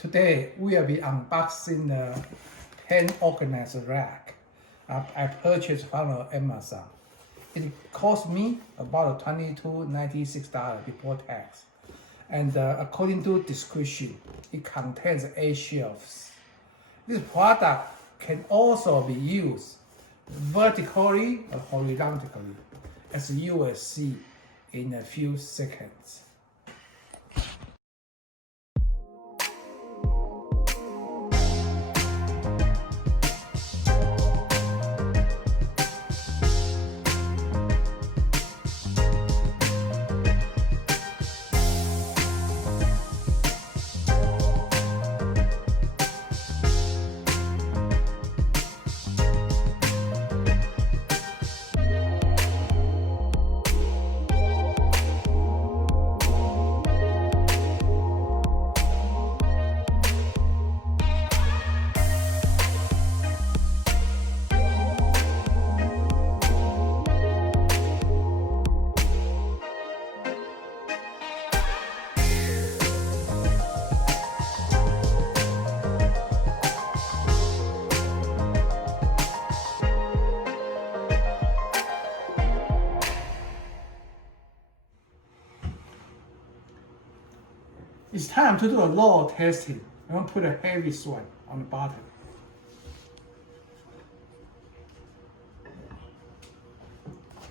Today we will be unboxing the pen organizer rack I purchased from Amazon. It cost me about $22.96 before tax. And according to description, it contains 8 shelves. This product can also be used vertically or horizontally, as you will see in a few seconds. It's time to do a load testing. I'm going to put a heavy one on the bottom.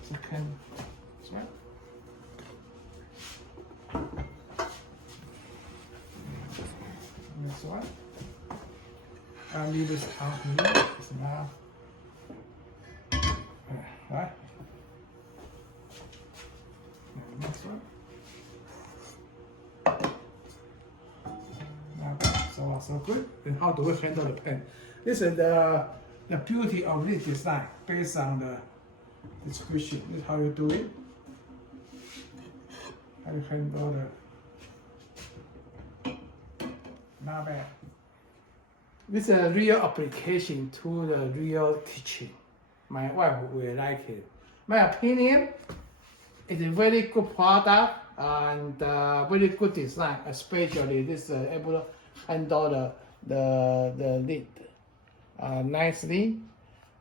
Second, this one. This one. I'll leave this out here. It's now. Right. And next one. So good. And how do we handle the pen? This is the beauty of this design based on the description. This is how you do it. How you handle the. Not bad. This is a real application to the real teaching. My wife will like it. My opinion, it's a very good product and very good design, especially this able to handle the lid nicely.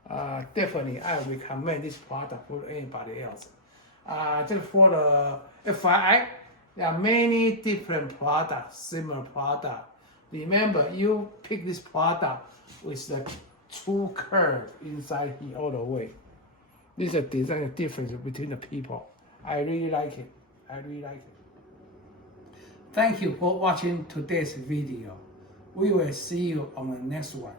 Definitely, I recommend this product for anybody else. Just for the FYI, there are many different products, similar products. Remember, you pick this product with the true curve inside here all the way. This is a design difference between the people. I really like it. I really like it. Thank you for watching today's video. We will see you on the next one.